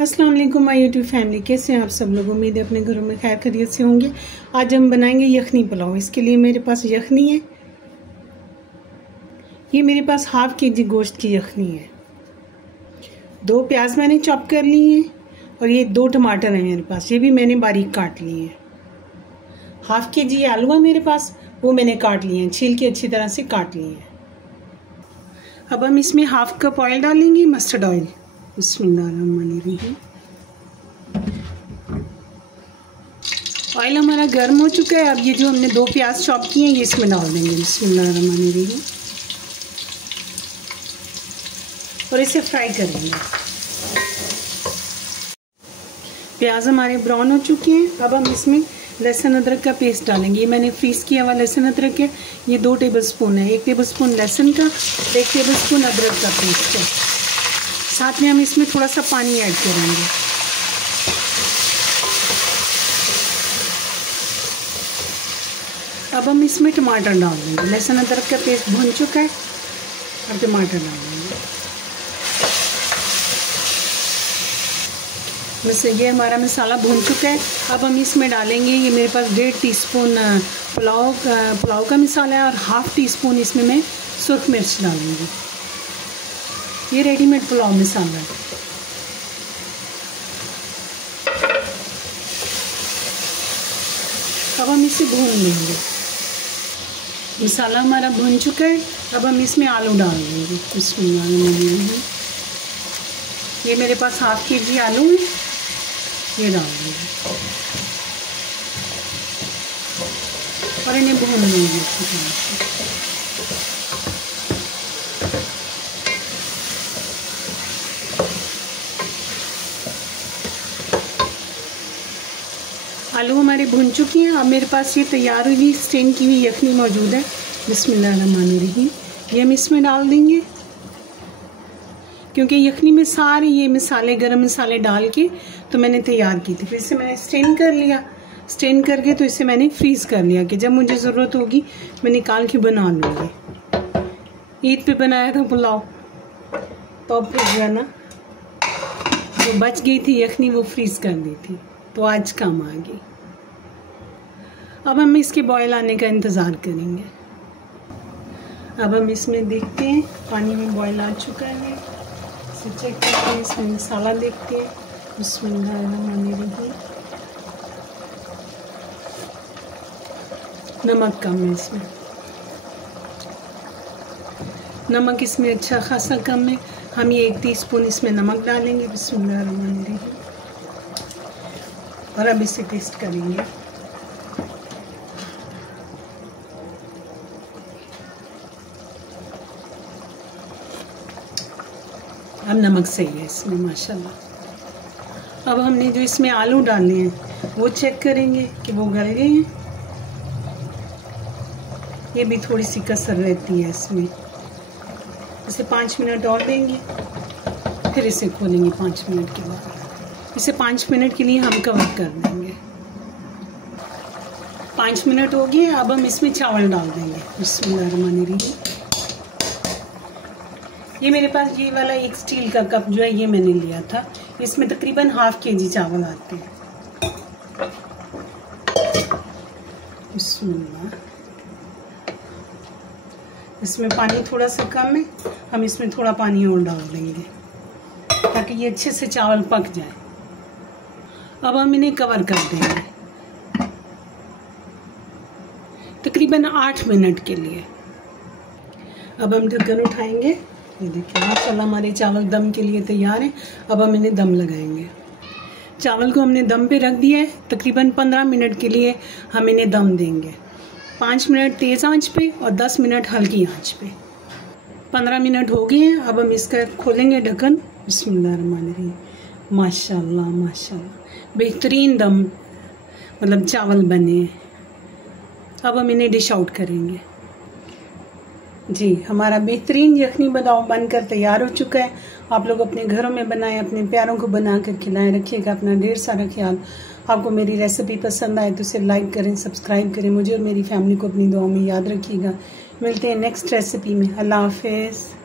अस्सलाम वालेकुम my YouTube family, कैसे हैं आप सब लोग। उम्मीद है अपने घरों में खैर खैरियत से होंगे। आज हम बनाएंगे यखनी पुलाव। इसके लिए मेरे पास यखनी है, ये मेरे पास हाफ केजी गोश्त की यखनी है। 2 प्याज मैंने चॉप कर लिए हैं और ये 2 टमाटर हैं मेरे पास, ये भी मैंने बारीक काट लिए हैं। हाफ केजी आलू है मेरे पास, वो मैंने काट लिए हैं, छील के अच्छी तरह से काट लिए हैं। अब हम इसमें हाफ कप ऑयल डालेंगे, मस्टर्ड ऑयल। बिस्मिल्लाहिर्रहमानिर्रहीम। ऑयल हमारा गर्म हो चुका है। अब ये जो हमने 2 प्याज चॉप किए हैं ये इसमें डाल देंगे। बिस्मिल्लाहिर्रहमानिर्रहीम। और इसे फ्राई करेंगे। प्याज हमारे ब्राउन हो चुके हैं। अब हम इसमें लहसुन अदरक का पेस्ट डालेंगे। ये मैंने फ्रीज किया हुआ लहसुन अदरक है, ये 2 टेबलस्पून है। 1 टेबलस्पून लहसुन का, 1 टेबलस्पून अदरक का पेस्ट है। साथ में हम इसमें थोड़ा सा पानी ऐड करेंगे। अब हम इसमें टमाटर डाल देंगे। लहसुन अदरक का पेस्ट भुन चुका है और टमाटर डाल देंगे। बस ये हमारा मसाला भुन चुका है। अब हम इसमें डालेंगे, ये मेरे पास 1.5 टीस्पून पुलाव का मसाला है और हाफ टी स्पून इसमें मैं सुर्ख मिर्च डालूंगी। ये रेडीमेड पुलाव मसाला है। अब हम इसे भून लेंगे। मसाला हमारा भुन चुका है। अब हम इसमें आलू डाल देंगे। बिस्मिल्लाहिर्रहमानिर्रहीम। ये मेरे पास हाफ केजी आलू है, ये डाल देंगे और इन्हें भून लेंगे अच्छी तरह से। आलू हमारे भुन चुके हैं। अब मेरे पास ये तैयार हुई स्टेन की हुई यखनी मौजूद है। बिस्मिल्लाहिर्रहमानिर्रहीम। ये हम इसमें डाल देंगे, क्योंकि यखनी में सारे ये मसाले, गरम मसाले डाल के तो मैंने तैयार की थी। फिर इसे मैंने स्टेन कर लिया। स्टेन करके तो इसे मैंने फ्रीज़ कर लिया कि जब मुझे ज़रूरत होगी मैं निकाल के बना लूँगी। ईद पे बनाया था पुलाव, तो अब जो है ना जो बच गई थी यखनी वो फ्रीज़ कर दी थी, तो आज काम आ गई। अब हम इसके बॉयल आने का इंतज़ार करेंगे। अब हम इसमें देखते हैं, पानी में बॉयल आ चुका है, इसे चेक करते हैं। इसमें मसाला देखते हैं। बिस्मिल्लाहिर्रहमानिर्रहीम। नमक कम है इसमें, नमक इसमें अच्छा खासा कम है। हम ये 1 टीस्पून इसमें नमक डालेंगे। बिस्मिल्लाहिर्रहमानिर्रहीम। और अब इसे टेस्ट करेंगे। अब नमक सही है इसमें माशाल्लाह। अब हमने जो इसमें आलू डाले हैं वो चेक करेंगे कि वो गल गए हैं। ये भी थोड़ी सी कसर रहती है इसमें। इसे 5 मिनट और देंगे, फिर इसे खोलेंगे 5 मिनट के बाद। इसे 5 मिनट के लिए हम कवर कर देंगे। 5 मिनट हो गए। अब हम इसमें चावल डाल देंगे। बिस्मिल्लाहिर्रहमानिर्रहीम। ये मेरे पास ये वाला एक स्टील का कप जो है ये मैंने लिया था। इसमें तकरीबन हाफ केजी चावल आते हैं। बिस्मिल्लाह। इसमें पानी थोड़ा सा कम है, हम इसमें थोड़ा पानी और डाल देंगे ताकि ये अच्छे से चावल पक जाए। अब हम इन्हें कवर कर देंगे तकरीबन 8 मिनट के लिए। अब हम ढक्कन उठाएंगे। ये देखिए माशाल्लाह हमारे चावल दम के लिए तैयार हैं। अब हम इन्हें दम लगाएंगे। चावल को हमने दम पे रख दिया है। तकरीबन 15 मिनट के लिए हम इन्हें दम देंगे। 5 मिनट तेज़ आंच पे और 10 मिनट हल्की आंच पे। 15 मिनट हो गए हैं। अब हम इसका खोलेंगे ढक्कन। बिस्मिल्लाहिर्रहमानिर्रहीम। माशाल्लाह माशाल्लाह बेहतरीन दम मतलब चावल बने हैं। अब हम इन्हें डिश आउट करेंगे। जी हमारा बेहतरीन यखनी पुलाव बनकर तैयार हो चुका है। आप लोग अपने घरों में बनाएं, अपने प्यारों को बना कर खिलाएं। रखिएगा अपना ढेर सारा ख्याल। आपको मेरी रेसिपी पसंद आए तो इसे लाइक करें, सब्सक्राइब करें। मुझे और मेरी फैमिली को अपनी दुआओं में याद रखिएगा। मिलते हैं नेक्स्ट रेसिपी में। अल्लाह हाफिज़।